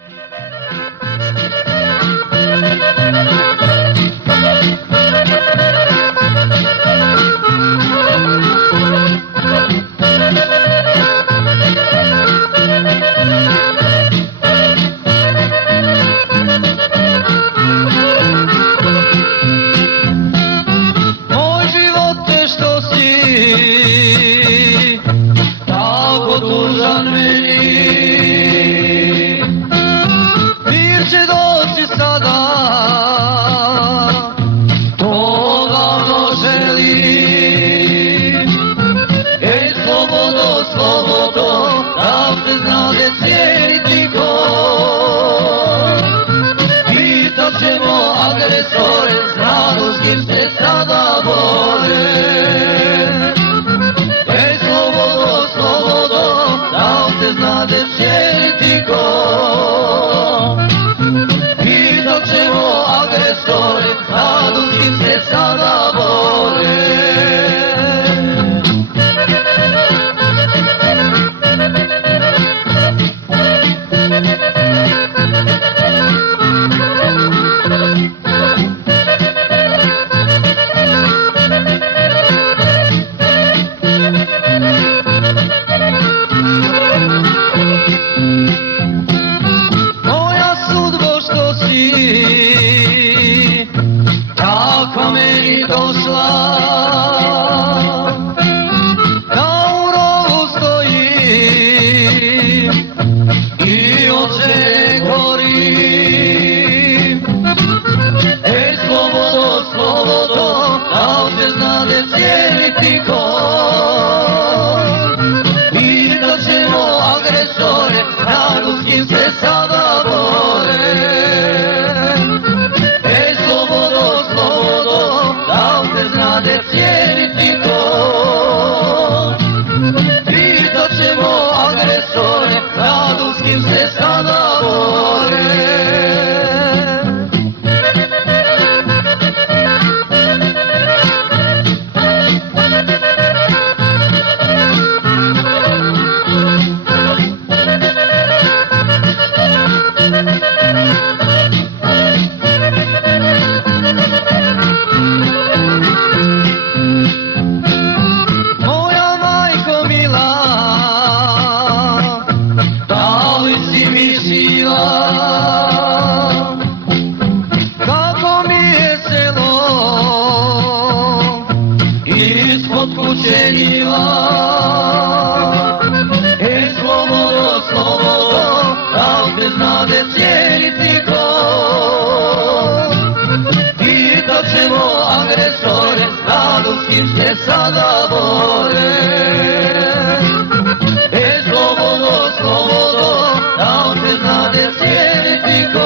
Moj živote što si tako tužan meni, mir će doći sada, to davno želim. Ej slobodo, slobodo, da se znade cijeniti ko. Pitat ćemo agresore, s radoskim se sada bore. Ej slobodo, slobodo, da se znade cijeniti ko. Pitat ćemo agresore, s radoskim se sada bore. Moja sudbo što si tako meni došla, na urovu stojim i oče gorim. Ej slobodo, slobodo, da se znade cijeniti ko. Pitat ćemo agresore, radoskim se sada bore. Ej slobodo, slobodo, da se znade cijeniti ko. Pitat ćemo agresore, radoskim se sada bore. Moja majko mila, da li si mi sila? Kako mi je selo ispod kuće njiva. Ej slobodo, slobodo, da se znade cijeniti ko. Pitat ćemo agresore, s radoskim se sada bore. Ej slobodo, slobodo, da se znade cijeniti ko.